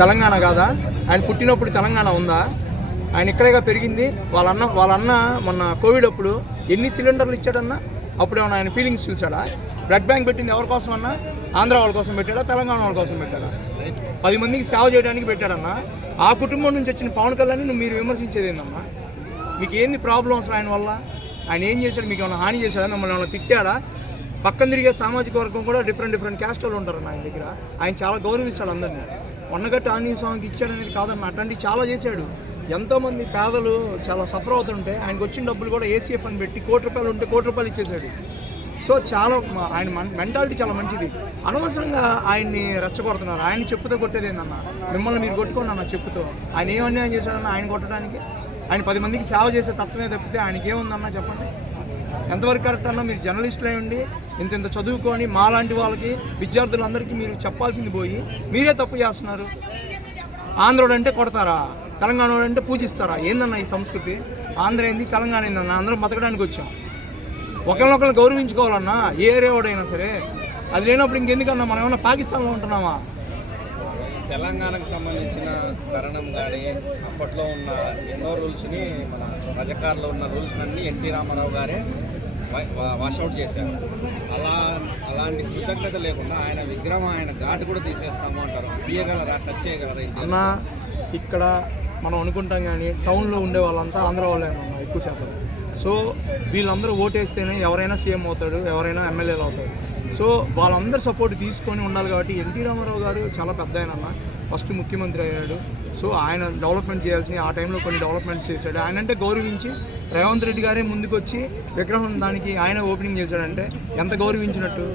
తెలంగాణ కాదా? ఆయన పుట్టినప్పుడు తెలంగాణ ఉందా? ఆయన ఇక్కడేగా పెరిగింది. వాళ్ళ అన్న మొన్న కోవిడ్ అప్పుడు ఎన్ని సిలిండర్లు ఇచ్చాడన్నా? అప్పుడు ఏమన్నా ఆయన ఫీలింగ్స్ చూశాడా? బ్లడ్ బ్యాంక్ పెట్టింది ఎవరి కోసం అన్నా? ఆంధ్ర వాళ్ళ కోసం పెట్టాడా, తెలంగాణ వాళ్ళ కోసం పెట్టాడా? 10 మందికి సేవ చేయడానికి పెట్టాడన్నా. ఆ కుటుంబం నుంచి వచ్చిన పవన్ కళ్యాణ్ని మీరు విమర్శించేది ఏందమ్మా? మీకు ఏంది ప్రాబ్లం అసలు ఆయన వల్ల? ఆయన ఏం చేశాడు? మీకు ఏమైనా హాని చేశాడా? మిమ్మల్ని ఏమైనా తిట్టాడా? పక్కన తిరిగే సామాజిక వర్గం కూడా డిఫరెంట్ క్యాస్ట్ వాళ్ళు ఉంటారన్న ఆయన దగ్గర. ఆయన చాలా గౌరవిస్తాడు అందరినీ. వన్నగట్టు ఆంజనేయ స్వామికి ఇచ్చాడనేది కాదన్న, అట్లాంటివి చాలా చేశాడు. ఎంతోమంది పేదలు చాలా సఫర్ అవుతుంటే ఆయనకు వచ్చిన డబ్బులు కూడా ఏసీఎఫ్ అని పెట్టి ₹1 కోటి ఉంటే ₹1 కోటి ఇచ్చేసాడు. సో చాలా ఆయన మెంటాలిటీ చాలా మంచిది. అనవసరంగా ఆయన్ని రెచ్చగొడుతున్నారు. ఆయన చెప్పుతో కొట్టేది ఏందన్న? మిమ్మల్ని మీరు కొట్టుకోండి అన్న చెప్పుతో. ఆయన ఏం అన్యాయం చేశాడన్న ఆయన కొట్టడానికి? ఆయన 10 మందికి సేవ చేసే తత్వమే తప్పితే ఆయనకి ఏముందన్న చెప్పండి? ఎంతవరకు కరెక్ట్ అన్నా? మీరు జర్నలిస్టులై ఉండి ఇంత చదువుకొని మాలాంటి వాళ్ళకి విద్యార్థులందరికీ మీరు చెప్పాల్సింది పోయి మీరే తప్పు చేస్తున్నారు. ఆంధ్రోడు అంటే కొడతారా? తెలంగాణ అంటే పూజిస్తారా? ఏందన్న ఈ సంస్కృతి? ఆంధ్ర ఏంది, తెలంగాణ ఏందన్న? అందరం బతకడానికి వచ్చాం. ఒకరినొకరు గౌరవించుకోవాలన్నా, ఏ ఏరియా వాడైనా సరే. అది లేనప్పుడు ఇంకెందుకన్నా మనం ఏమన్నా పాకిస్తాన్లో ఉంటున్నామా? తెలంగాణకు సంబంధించిన తరుణం కానీ అప్పట్లో ఉన్న ఎన్నో రూల్స్ని, మన రజకార్లో ఉన్న రూల్స్ అన్నీ ఎన్టీ రామారావు గారే వాషౌట్ చేశారు. అలాంటి కృతజ్ఞత లేకుండా ఆయన విగ్రహం, ఆయన ఘాటు కూడా తీసేస్తాము అంటారు. తీయగలరా? టచ్ చేయగలరా? అన్న, ఇక్కడ మనం అనుకుంటాం కానీ టౌన్లో ఉండే వాళ్ళంతా ఆంధ్ర వాళ్ళే ఉన్నారు ఎక్కువ శాతం. సో వీళ్ళందరూ ఓటేస్తేనే ఎవరైనా సీఎం అవుతాడు, ఎవరైనా ఎమ్మెల్యేలు అవుతాడు. సో వాళ్ళందరూ సపోర్ట్ తీసుకొని ఉండాలి. కాబట్టి ఎన్టీ రామారావు గారు చాలా పెద్ద ఆయన అన్న, ఫస్ట్ ముఖ్యమంత్రి అయ్యాడు. సో ఆయన డెవలప్మెంట్ చేయాల్సిన ఆ టైంలో కొన్ని డెవలప్మెంట్స్ చేశాడు. ఆయన అంటే గౌరవించి రేవంత్ రెడ్డి గారే ముందుకొచ్చి విగ్రహం దానికి ఆయన ఓపెనింగ్ చేశాడంటే ఎంత గౌరవించినట్టు?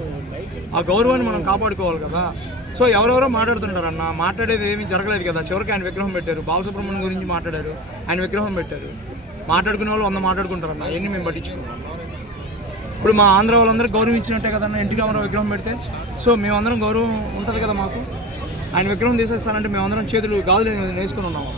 ఆ గౌరవాన్ని మనం కాపాడుకోవాలి కదా. సో ఎవరెవరో మాట్లాడుతుంటారు అన్న, మాట్లాడేది ఏమీ జరగలేదు కదా. చివరికి ఆయన విగ్రహం పెట్టారు. బాలసుబ్రహ్మణ్యం గురించి మాట్లాడారు, ఆయన విగ్రహం పెట్టారు. మాట్లాడుకునే వాళ్ళు 100 మాట్లాడుకుంటారన్న, ఎన్ని మేము పట్టించుకున్నాం. ఇప్పుడు మా ఆంధ్ర వాళ్ళందరూ గౌరవించినట్టే కదన్న ఎన్టీ రామారావు విగ్రహం పెడితే. సో మేమందరం గౌరవం ఉంటుంది కదా మాకు. ఆయన విగ్రహం తీసేస్తానంటే మేమందరం చేతులు గాజులు వేసుకొని ఉన్నాము.